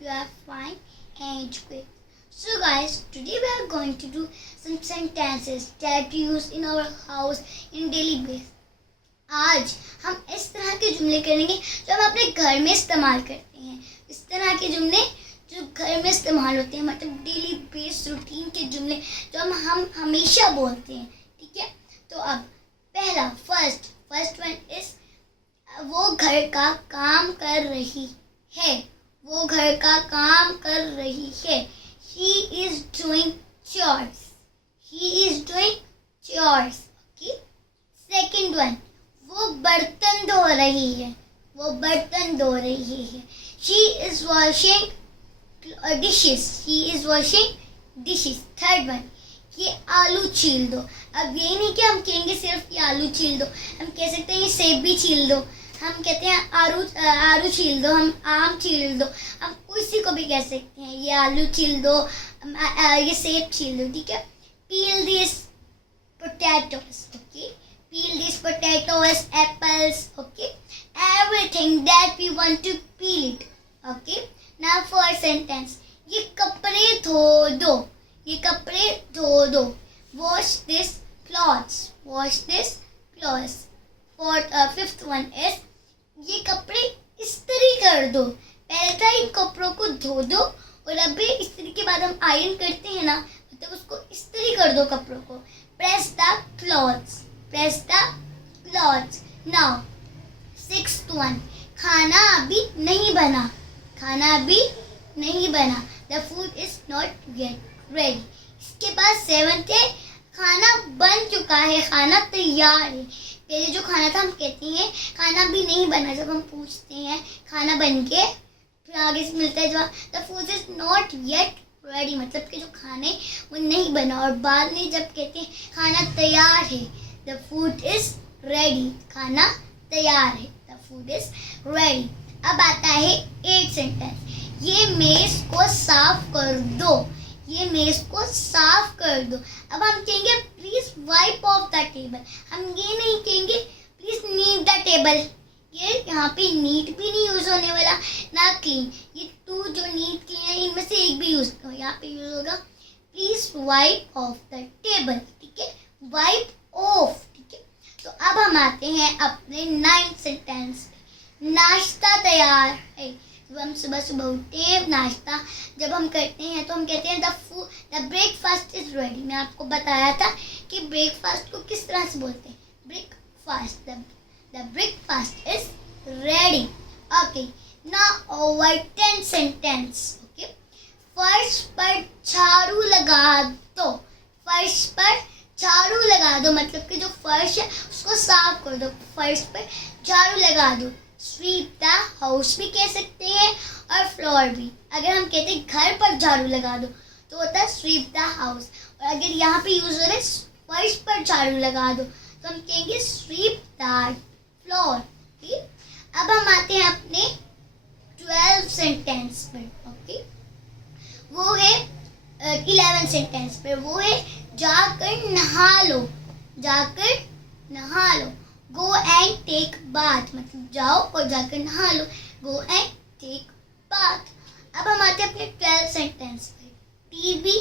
you are fine and great. So guys, today we are going to do some sentences that we use in our house in daily basis. आज हम इस तरह के जुमले करेंगे जो हम अपने घर में इस्तेमाल करते हैं. इस तरह के जुमले जो घर में इस्तेमाल होते हैं, मतलब डेली बेस रूटीन के जुमले जो हम हमेशा बोलते हैं. ठीक है, तो अब पहला फर्स्ट वन इज वो घर का काम कर रही है. वो घर का काम कर रही है. She is doing chores. He is doing chores. Okay. Second one, वो बर्तन धो रही है. वो बर्तन धो रही है. She is washing dishes. She is washing dishes. Third one, ये आलू छील दो. अब ये नहीं कि हम कहेंगे सिर्फ ये आलू छील दो, हम कह सकते हैं ये सेब भी छील दो. हम कहते हैं आलू छील दो, हम आम छील दो, हम किसी को भी कह सकते हैं ये आलू छील दो, ये सेब छील दो. ठीक है. पील this potatoes. Okay, peel these potatoes, apples. Okay, everything that we want to peel it. Okay, now first sentence, ये कपड़े धो दो. ये कपड़े धो दो. Wash this clothes. Wash this clothes. Fifth one is ये कपड़े इस्त्री कर दो. पहले था इन कपड़ों को धो दो, और अभी इस्त्री के बाद हम आयरन करते हैं ना, मतलब उसको इस्त्री कर दो कपड़ों को. Press the clothes. Press the clothes. Now sixth one, खाना अभी नहीं बना. खाना अभी नहीं बना. The food is not yet ready. इसके बाद सेवंथ है, खाना बन चुका है, खाना तैयार है. पहले जो खाना था हम कहते हैं खाना भी नहीं बना. जब हम पूछते हैं खाना बन के, फिर आगे से मिलता है जवाब the food is not yet ready, मतलब कि जो खाने वो नहीं बना. और बाद में जब कहते हैं खाना तैयार है, द फूड इज रेडी. खाना तैयार है, द फूड इज रेडी. अब आता है एट सेंटेंस, ये मेज को साफ कर दो. ये मेज को साफ कर दो. अब हम कहेंगे please wipe off the table. हम ये नहीं कहेंगे प्लीज नीट द टेबल. ये यहाँ पे नीट भी नहीं यूज होने वाला, ना क्लीन. ये टू जो नीट क्लीन है इनमें से एक भी यूज हो. यहाँ पे यूज होगा please wipe off the table. ठीक है, वाइप ऑफ. ठीक है, तो अब हम आते हैं अपने नाइन्थ सेंटेंस पे. नाश्ता तैयार है. जब हम सुबह सुबह उठते हैं, नाश्ता जब हम करते हैं तो हम कहते हैं द ब्रेकफास्ट इज रेडी. मैं आपको बताया था कि ब्रेकफास्ट को किस तरह से बोलते हैं. Breakfast. The breakfast is ready. Okay, now over 10 sentence. Okay, फर्श पर झाड़ू लगा दो. फर्श पर झाड़ू लगा दो, मतलब कि जो फर्श है उसको साफ कर दो. फर्श पर झाड़ू लगा दो. स्वीप द हाउस भी कह सकते हैं और फ्लोर भी. अगर हम कहते हैं घर पर झाड़ू लगा दो तो होता है स्वीप द हाउस. और अगर यहाँ पे यूज हो रहा है फर्श पर झाड़ू लगा दो तो हम कहेंगे स्वीप द फ्लोर. ठीक, अब हम आते हैं अपने 12 सेंटेंस पर. ओके, वो है 11 सेंटेंस पर. वो है जाकर नहा लो. जाकर नहा लो. गो एंड टेक बाथ, मतलब जाओ और जाकर नहा लो. Go and take bath. अब हम आते हैं अपने 12 सेंटेंस पे. टीवी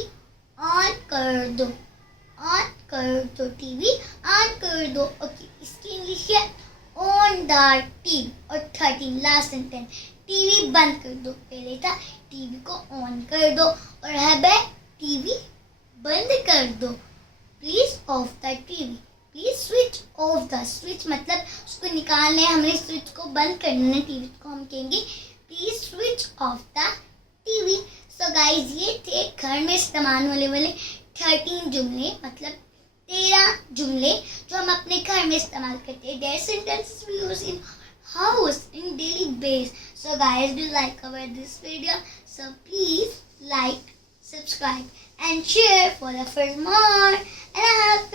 ऑन कर दो. ऑन कर दो. टीवी ऑन कर दो. ओके, इसकी इंग्लिश है ऑन द टीवी. और 13 लास्ट सेंटेंस, टीवी बंद कर दो. पहले था टीवी को ऑन कर दो और अब है टीवी बंद कर दो. Please of the TV. Please switch off the. Switch मतलब उसको निकालना है, हमने स्विच को बंद करना है. टीवी को हम कहेंगे please switch off the TV. So guys, ये थे घर में इस्तेमाल होने वाले 13 जुमले, मतलब 13 जुमले जो हम अपने घर में इस्तेमाल करते हैं. Their sentences we use in house in daily basis. So guys, do you like this video? So please like, subscribe and share for the first more. And I have